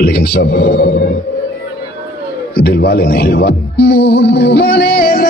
लेकिन सब दिलवाले नहीं। दिलवाले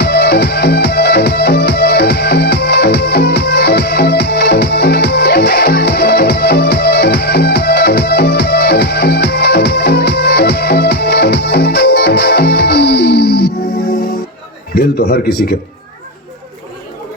दिल तो हर किसी के